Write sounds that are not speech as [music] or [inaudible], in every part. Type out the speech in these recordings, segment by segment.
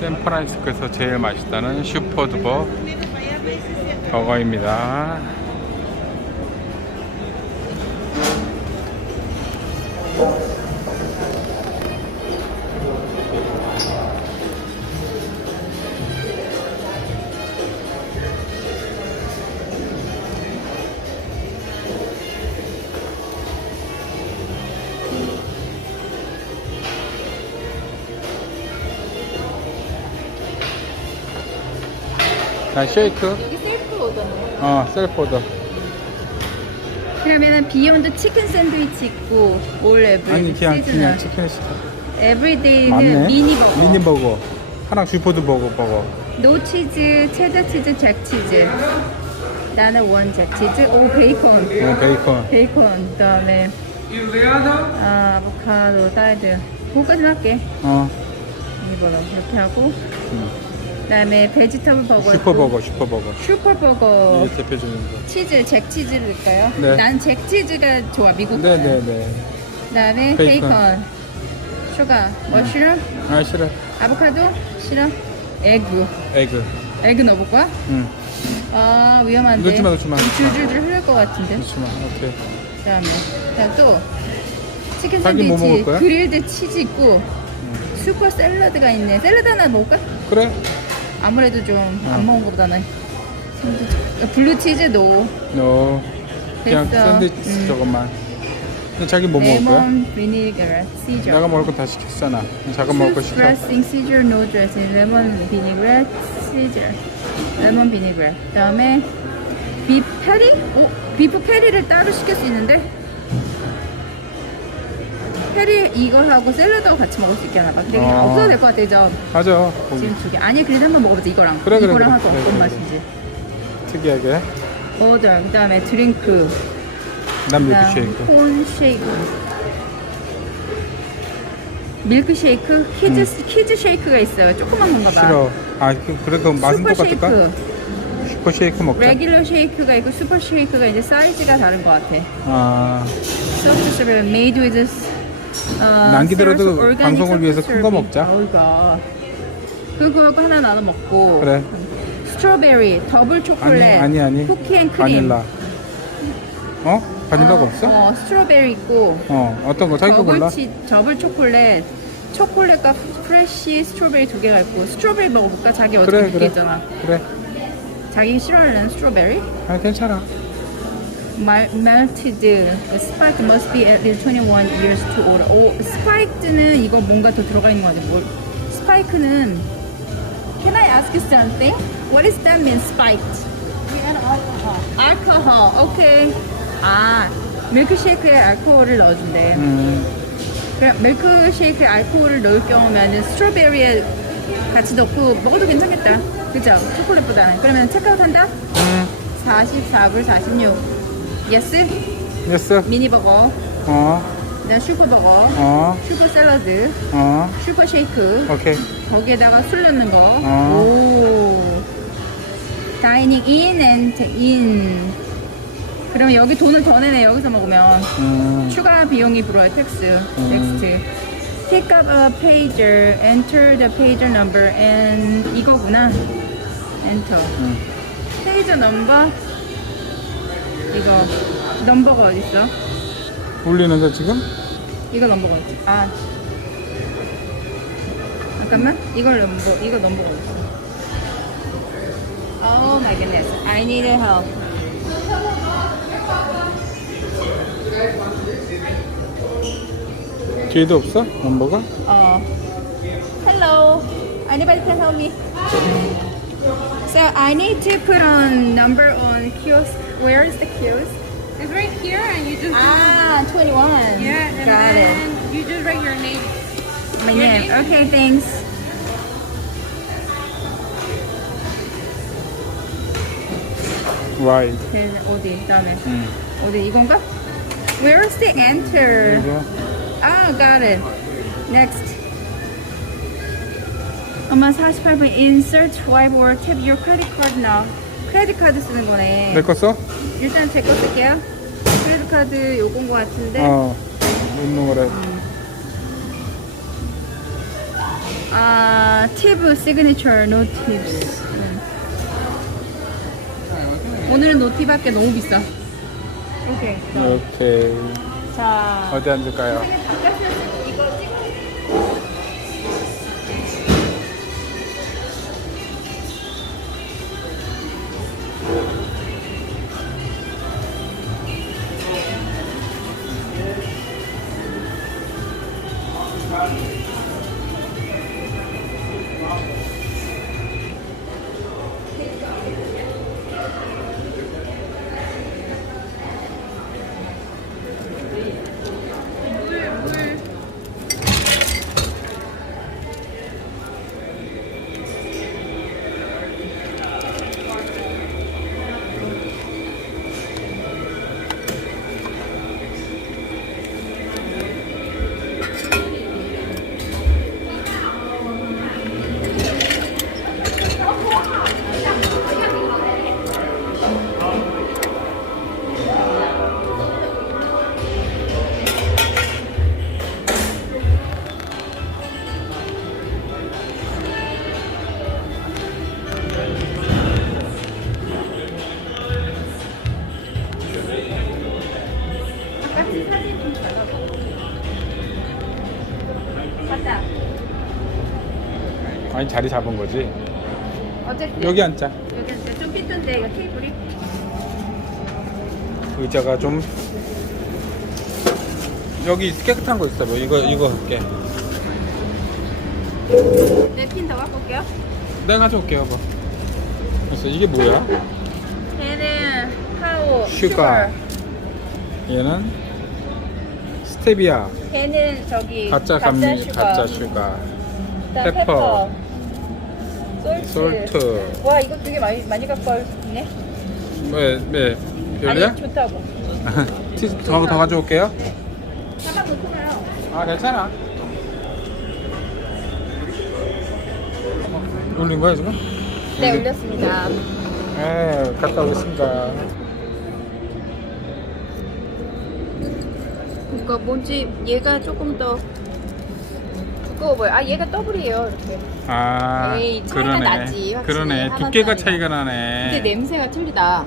샌프란시스코에서 제일 맛있다는 슈퍼두버 버거입니다. 자, 쉐이크. 여기 셀프 오더네. 어, 셀프 오더. 그러면은 비욘드 치킨 샌드위치 있고 올 에브리 아니, 그냥, 그냥 치킨 시켜. 에브리데이는. 미니 버거. 미니 버거. 하나 슈퍼드 버거 버거. 노 치즈, 체다 치즈, 잭 치즈. 나는 원잭 치즈. 오 베이컨. 어, 베이컨. 베이컨. 그다음에 아, 아보카도, 사이드. 그거까지만 할게. 어, 미니 버거 이렇게 하고. 음. 그다음에 베지터블 버거. 슈퍼 있고, 버거, 슈퍼 버거. 슈퍼 버거. 이게 대표적인 거. 치즈, 잭 치즈를 넣을까요? 네. 난 잭 치즈가 좋아, 미국. 네, 거는. 네, 네. 그다음에 베이컨. 베이컨, 슈가, 머쉬룸, 아, 싫어. 아보카도, 싫어, 에그. 에그. 에그 넣어볼 거야? 응. 아 위험한데. 넣지 마, 넣지 마. 줄줄줄 흐를 것 같은데. 넣지 마. 오케이. 그다음에 그다음 또 치킨 자기 뭐 샌드위치, 먹을 거야? 그릴드 치즈 있고 슈퍼 샐러드가 있네. 샐러드 하나 먹을까? 그래? 아무래도 좀 안 어. 먹은 것보다는 블루 치즈 노. 너 그냥 됐어. 샌드위치 음. 저것만. 근데 자기 뭐 먹을 거야? 레몬 비니거레 시저. 내가 먹을 거 다 시켰잖아. 자기 먹을 거 시켜. 드레싱 시저 노 드레싱 레몬 비니그레 시저 레몬 비니그레 그다음에 비프 페리? 오 비프 페리를 따로 시킬 수 있는데 페리 이거하고 샐러드하고 같이 먹을 수 있게 하나 봐 근데 그냥 어. 없어도 될 것 같아 저 맞아. 거기 지금 두 개 아니 그래도 한번 먹어보자 이거랑 그래, 그래, 이거랑 그래. 하고 그래, 어떤 그래, 맛인지 특이하게. 오더 그다음에 드링크 난 밀크쉐이크. 콘 쉐이크 밀크쉐이크 키즈 키즈 쉐이크가 있어요 조그만 건가 봐 싫어. 아, 그, 그래, 그 맛은 슈퍼 똑같을까? 쉐이크 슈퍼 쉐이크 먹자. 레귤러 쉐이크가 있고 슈퍼 쉐이크가 이제 사이즈가 다른 것 같아. 아, 서브 made with 어, 남기더라도 organic 방송을 위해서 큰거 serving. 먹자. 어이가. 그거 하나 나눠 먹고. 그래. 스트로베리, 더블 아니, 초콜릿, 아니, 아니. 쿠키 앤 크림. 바닐라. 어? 바닐라가 어, 없어? 어, 스트로베리 있고. 어, 어떤 거? 자기 거 골라? 치, 더블 초콜릿, 초콜릿과 프레쉬 스트로베리 두 개가 있고. 스트로베리 먹어볼까? 자기 어제 그래, 그래. 있잖아. 그래. 자기 싫어하는 스트로베리? 아, 괜찮아. Melted the spike must be at least 21 years to old. 오, 스파이크는 이거 뭔가 더 들어가 있는 거 같아. 뭘? 스파이크는 Can I ask you something? What does that mean, spiked? alcohol. Okay. 아, 밀크쉐이크에 알코올을 넣어준대. 음, 그럼 밀크쉐이크에 알코올을 넣을 경우면은 스트로베리에 같이 넣고 먹어도 괜찮겠다. 그죠? 초콜릿보다는. 그러면 체크아웃 한다? 음, 44불 46. 예스? 됐어. 미니버거, 어, 그다음 슈퍼버거, 어, 슈퍼 샐러드, 어, 슈퍼 쉐이크, 오케이. 거기에다가 술 넣는 거. 어. 오. 다이닝 인앤 인. 그럼 여기 돈을 더 내네 여기서 먹으면 음, 추가 비용이 불어요 텍스. 음. 넥스트. Pick up a pager, enter the pager number and 이거구나. Enter. 음. 페이저 넘버. 이거 넘버가 어디 있어? 울리는 거 지금? 이거 넘버가 어디? 아 잠깐만 이걸 넘버 이거 넘버가 어디? Oh my goodness, I need help. 뒤에도 없어? 넘버가? 어, hello, anybody can help me? So I need to put on number on kiosk. Where is the kiosk? It's right here, and you just Ah, 21. yeah, and got it. then you just write your name. My Your name. name? Okay, thanks. Y. 네, 어디? 다음에 음. 어디 이건가? Where's the enter? 이거. Ah, got it. Next. 엄마 48분 insert swipe or tap your credit card now. 크레딧 카드 쓰는 거네. 내 거 써? 일단 제 거 쓸게요. 크레딧 카드 요건 거 같은데. 어. 있는 거래. 아, 아, 팁 시그니처 노 팁스. 음. 오늘은 노팁 할게 너무 비싸. 오케이. 오케이. 자. 어디 앉을까요? 이거 찍어. 맞다. 아니 자리 잡은 거지. 어쨌든 여기 앉자. 여기 이제 좀 삐뚤데 이거 테이블이 의자가 좀 여기 깨끗한 거 있어. 뭐 이거 이거 할게. 네핀더 갖고 올게요. 내가 가져올게 여보. 그래서 이게 뭐야? 얘는 카오 슈가. 얘는 스테비아. 걔는 저기 가짜 감미 슈가. 가짜 슈가. 그다음 페퍼. 솔트. 솔트. 와 이거 되게 많이 많이 갖고 왔네. 왜, 왜, 별로야? 아니 좋다고. [laughs] 티- 더, 더 가져올게요. 가방 놓고 가요. 아, 괜찮아. 올린 거야, 지금? 네 올렸습니다. 네, 갔다 오겠습니다. 이거 뭔지 얘가 조금 더 두꺼워 보여. 아 얘가 더블이에요 이렇게. 아, 에이, 차이가 그러네. 나지, 확실히. 그러네. 하나짜리가. 두께가 차이가 나네. 근데 냄새가 틀리다.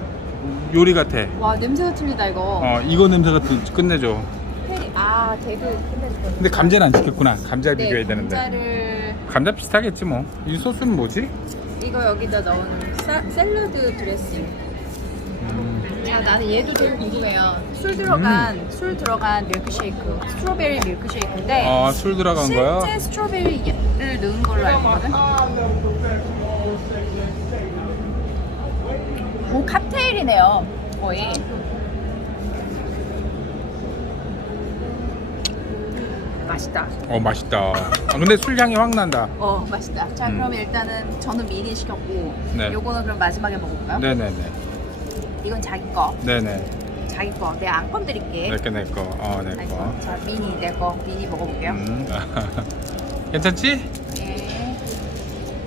요리 같아. 와 냄새가 틀리다 이거. 어, 이거 냄새 같은 끝내줘. 페리- 아 대구 끝내줄 근데 감자는 안 시켰구나. 감자 네, 비교해야 되는데. 감자를 감자 비슷하겠지 뭐. 이 소스는 뭐지? 이거 여기다 넣은 사, 샐러드 드레싱. 음, 자 나는 얘도 되게 궁금해요. 술 들어간 술 들어간 밀크쉐이크, 스트로베리 밀크쉐이크인데 아, 술 들어간 실제 거야? 스트로베리를 넣은 걸로 알고 있거든. 오 칵테일이네요 거의. 맛있다. 어, 맛있다. 아, 근데 술 향이 확 난다. 어 맛있다. 자 음. 그러면 일단은 저는 미니 시켰고 네. 요거는 그럼 마지막에 먹을까요? 네네네. 이건 자기 거, 네네. 자기 거. 내가 안건 드릴게. 내거 내 거. 어, 내 자기 거. 거. 자 미니 내 거, 미니 먹어볼게요. 음. [laughs] 괜찮지? 네.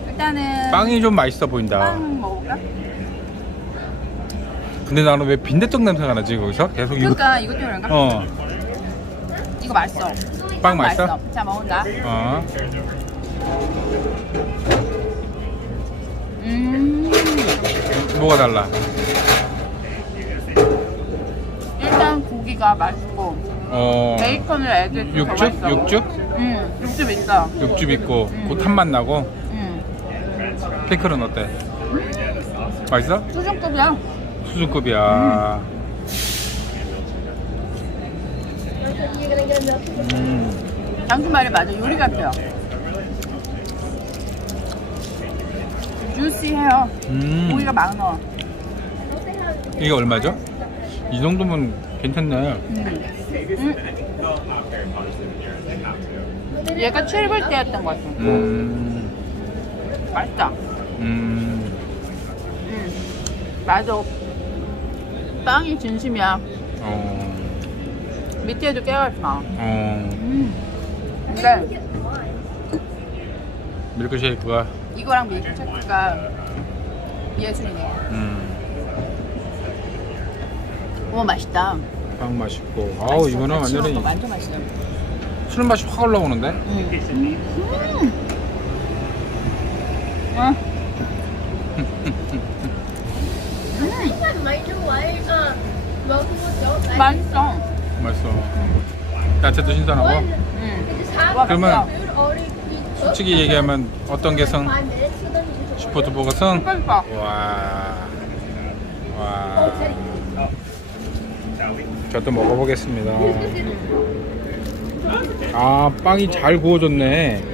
일단은 빵이 좀 맛있어 보인다. 빵 먹어볼까? 근데 나는 왜 빈대떡 냄새가 나지 거기서? 계속 이거. 그러니까 이것 때문에 그런가? 어. 이거 맛있어. 빵 맛있어? 자 먹는다. 어. 음. 뭐가 달라? 일단 고기가 맛있고 어. 베이컨을 애들 더 육즙? 맛있어. 육즙? 응. 육즙 있어. 육즙 있고 음. 그 탄맛 나고 응. 피클은 어때? 맛있어? 수준급이야. 수준급이야. 음. 당신 말이 맞아. 요리 같아요. 주시해요. 음. 고기가 많아. 이게 얼마죠? 이 정도면 괜찮네. 음. 얘가 7불대였던 것 같아. 음. 맛있다. 음. 음. 맞아. 빵이 진심이야. 어. 밑에도 깨가지 마. 어. 음. 근데 밀크쉐이크가 이거랑 밀크체크가 예술이네. 음. 오 맛있다. 빵 맛있고. 아우 이거는 같이 완전히 완전 맛있어요. 술 맛이 확 올라오는데? 음. 어. 맛있어. 맛있어. 야채도 신선하고. 응. 그러면 솔직히 얘기하면 어떤 게 승? 슈퍼두부가 승? 맛있어. 와. 와. 저도 먹어보겠습니다. 아, 빵이 잘 구워졌네.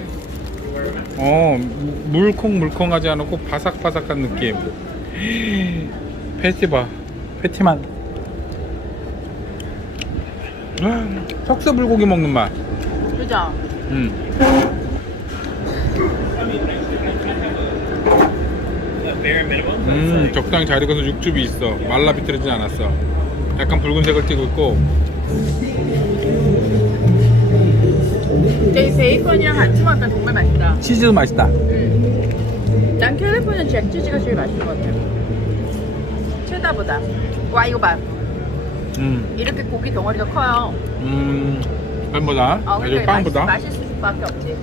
어, 물컹물컹하지 않고 바삭바삭한 느낌. 패티 봐. 패티만. 음, 석쇠 불고기 먹는 맛. 그죠? 음. 음, 적당히 잘 익어서 육즙이 있어. 말라 비틀어지지 않았어. 약간 붉은색을 띠고 있고, 이 베이컨이랑 같이 먹으면 정말 맛있다. 치즈도 맛있다. 음. 난 캘리포니아 잭치즈가 제일 맛있는 것 같아. 체다보다. 와 이거 봐. 음, 이렇게 고기 덩어리가 커요. 음, 빵보다, 어, 아주 그러니까 빵보다. 맛있, 맛있을 수밖에 없지.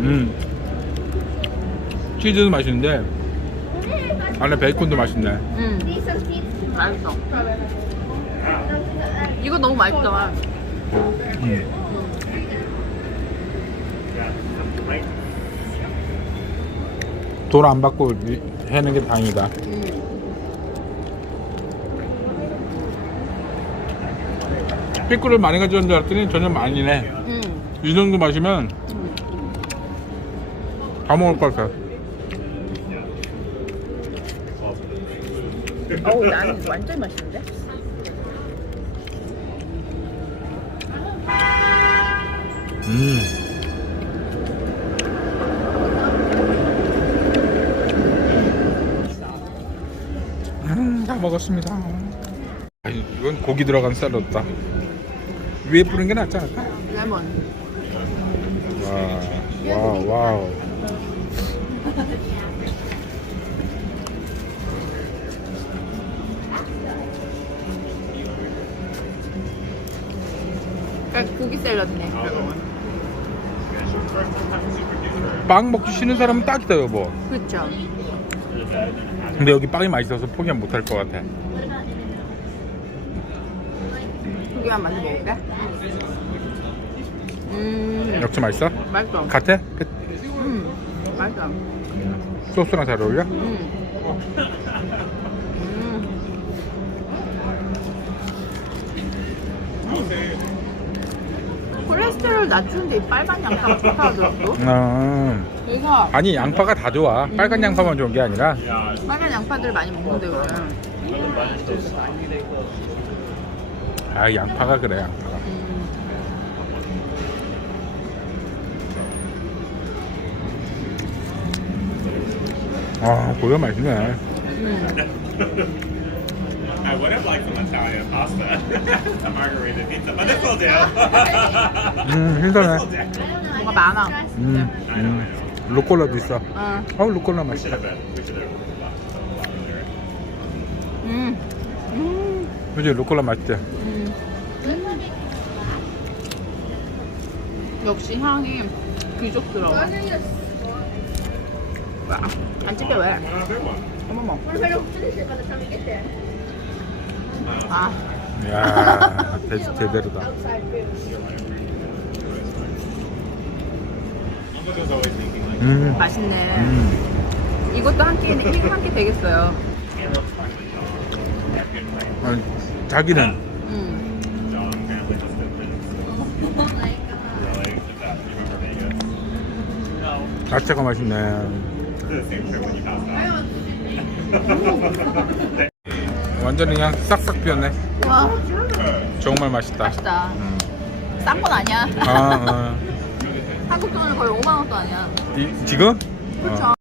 음, 치즈도 맛있는데, 안에 베이컨도 맛있네. 음. 맛있어. 이거 너무 맛있다. 음. 돈 안 받고 위- 해는 게 다행이다. 음. 피클을 많이 가져온 줄 알았더니 전혀 아니네. 음. 이 정도 마시면 다 먹을 것 같아. 어우 나는 완전 맛있는데? 음. 음, 다 먹었습니다. 아니, 이건 고기 들어간 샐러드다. 위에 뿌린 게 낫지 않을까? 레몬. 와, 와우, 와우. 그러니까 고기 샐러드네. 빵 먹기 싫은 사람은 딱이다, 여보. 그렇죠. 근데 여기 빵이 맛있어서 포기 못할 것 같아. 고기만 많이 먹을게. 음. 역시 맛있어? 맛있어. 같아? 음. 맛있어. 소스랑 잘 어울려? 음. 음. 콜레스테롤 낮추는데 이 빨간 양파가 좋다 하더라고. 아, 그래서 아니 양파가 다 좋아. 빨간 양파만 좋은 게 아니라 빨간 양파들을 많이 먹는데 요즘. 아 양파가 그래 양파가. 음. 아 고기 맛있네. 음. I would have liked some Italian pasta, [laughs] a margarita pizza, but this will do. 음 신선해. 뭐가 많아. 음, 음. 루꼴라도 있어. 응. 어 루꼴라 맛있다. 음. 음. 그지 루꼴라 맛있지. 음. 역시 향이 귀족스러워. 와, 안 찍혀 왜? 먹. 아, 야 대, 제대로다. 음, 맛있네. 음. 이것도 한 끼, 한끼 되겠어요. 아, 자기는 음. 자체가 맛있네. 완전 히 그냥 싹싹 비었네. 와, 정말 맛있다. 맛있다. 음. 싼건 아니야. 아, 아. 한국 돈으로 거의 5만 원도 아니야. 이, 지금? 그렇죠. 어.